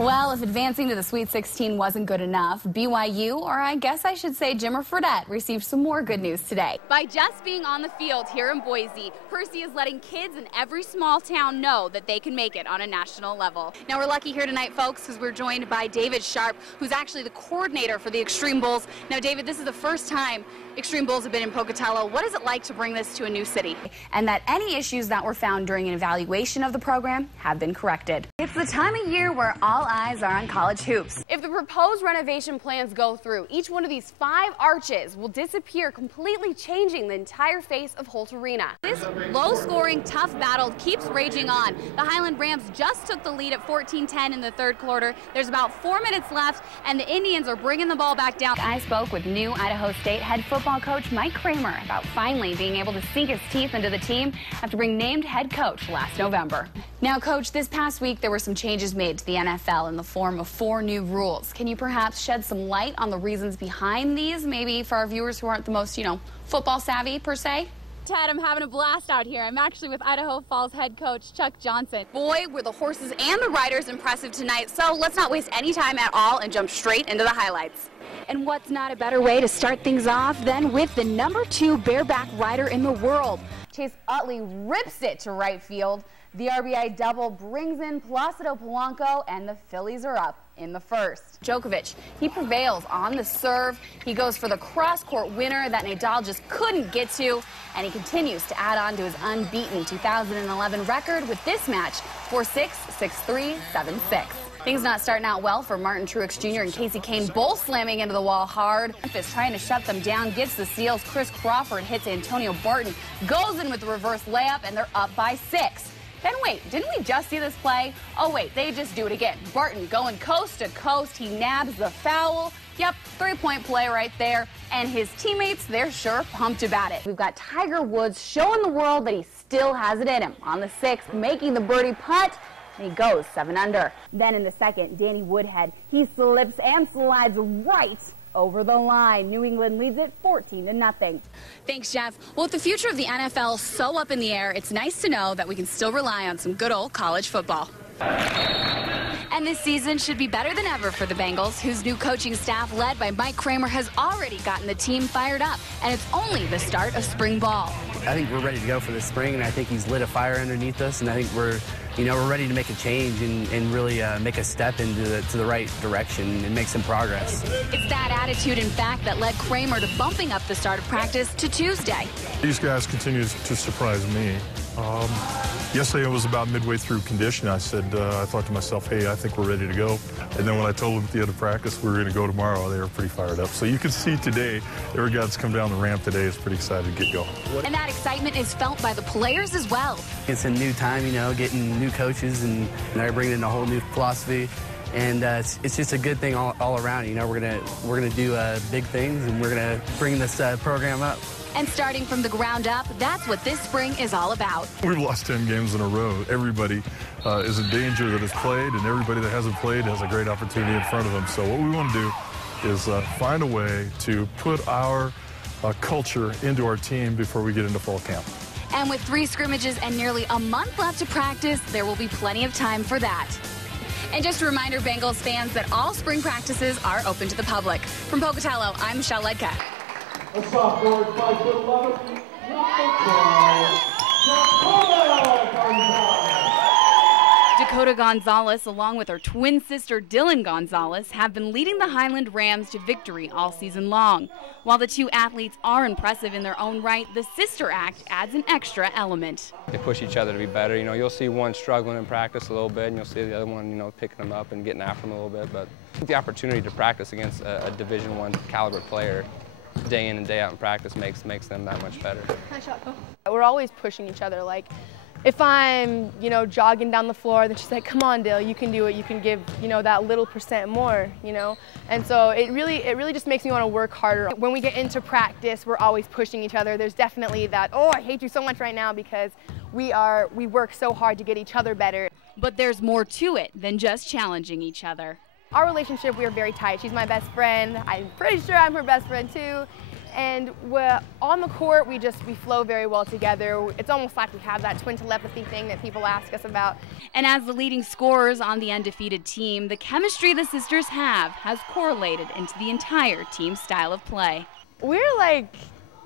Well, if advancing to the Sweet 16 wasn't good enough, BYU, or I guess I should say Jimmer Fredette, received some more good news today. By just being on the field here in Boise, Percy is letting kids in every small town know that they can make it on a national level. Now, we're lucky here tonight, folks, because we're joined by David Sharp, who's actually the coordinator for the Extreme Bulls. Now, David, this is the first time Extreme Bulls have been in Pocatello. What is it like to bring this to a new city? And that any issues that were found during an evaluation of the program have been corrected. It's the time of year where all eyes are on college hoops. If the proposed renovation plans go through, each one of these 5 arches will disappear, completely changing the entire face of Holt Arena. This low-scoring, tough battle keeps raging on. The Highland Rams just took the lead at 14-10 in the third quarter. There's about 4 minutes left, and the Indians are bringing the ball back down. I spoke with new Idaho State head football coach Mike Kramer about finally being able to sink his teeth into the team after being named head coach last November. Now, Coach, this past week there were some changes made to the NFL in the form of 4 new rules. Can you perhaps shed some light on the reasons behind these, maybe for our viewers who aren't the most, football savvy per se? Ted, I'm having a blast out here. I'm actually with Idaho Falls head coach Chuck Johnson. Boy, were the horses and the riders impressive tonight, so let's not waste any time at all and jump straight into the highlights. And what's not a better way to start things off than with the #2 bareback rider in the world. Chase Utley rips it to right field. The RBI double brings in Placido Polanco, and the Phillies are up in the first. Djokovic, he prevails on the serve. He goes for the cross-court winner that Nadal just couldn't get to, and he continues to add on to his unbeaten 2011 record with this match, 4-6, 6-3, 7-6. Things not starting out well for Martin Truex Jr. and Casey Kane, both slamming into the wall hard. Memphis trying to shut them down, gets the steals. Chris Crawford hits Antonio Barton, goes in with the reverse layup, and they're up by 6. Then wait, didn't we just see this play? Oh wait, they just do it again. Barton going coast to coast, he nabs the foul. Yep, 3-point play right there. And his teammates, they're sure pumped about it. We've got Tiger Woods showing the world that he still has it in him. On the 6th, making the birdie putt. And he goes 7 under. Then in the second, Danny Woodhead, he slips and slides right over the line. New England leads it 14-0. Thanks, Jeff. Well, with the future of the NFL so up in the air, it's nice to know that we can still rely on some good old college football. And this season should be better than ever for the Bengals, whose new coaching staff, led by Mike Kramer, has already gotten the team fired up. And it's only the start of spring ball. I think we're ready to go for this spring, and I think he's lit a fire underneath us, and I think we're ready to make a change and really make a step into the right direction and make some progress. It's that attitude, in fact, that led Kramer to bumping up the start of practice to Tuesday. These guys continue to surprise me. Yesterday it was about midway through condition. I thought to myself, hey, I think we're ready to go. And then when I told them at the end of practice we were going to go tomorrow, they were pretty fired up. So you can see today, every guy that's come down the ramp today is pretty excited to get going. And that excitement is felt by the players as well. It's a new time, getting new coaches, and they're bringing in a whole new philosophy. And it's just a good thing all around. We're gonna do big things, and we're gonna bring this program up. And starting from the ground up, that's what this spring is all about. We've lost 10 games in a row. Everybody is in danger that has played, and everybody that hasn't played has a great opportunity in front of them. So what we want to do is find a way to put our culture into our team before we get into fall camp. And with 3 scrimmages and nearly a month left to practice, there will be plenty of time for that. And just a reminder, Bengals fans, that all spring practices are open to the public. From Pocatello, I'm Michelle Ludtka. A sophomore, 5'11", Dakota Gonzalez. Dakota Gonzalez, along with her twin sister Dylan Gonzalez, have been leading the Highland Rams to victory all season long. While the 2 athletes are impressive in their own right, the sister act adds an extra element. They push each other to be better. You'll see one struggling in practice a little bit, and you'll see the other one, picking them up and getting after them a little bit. But the opportunity to practice against a Division I caliber player day in and day out in practice makes them that much better. We're always pushing each other. Like, if I'm, jogging down the floor, then she's like, come on, Dill, you can do it. You can give, that little % more, And so it really just makes me want to work harder. When we get into practice, we're always pushing each other. There's definitely that, oh, I hate you so much right now, because we work so hard to get each other better. But there's more to it than just challenging each other. Our relationship, we are very tight. She's my best friend. I'm pretty sure I'm her best friend too. And on the court, we flow very well together. It's almost like we have that twin telepathy thing that people ask us about. And as the leading scorers on the undefeated team, the chemistry the sisters have has correlated into the entire team style of play. We're like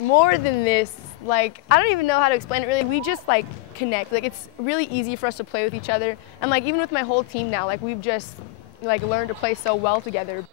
more than this. Like, I don't even know how to explain it really. We just like connect. Like, it's really easy for us to play with each other. And like even with my whole team now, like we've just like learned to play so well together.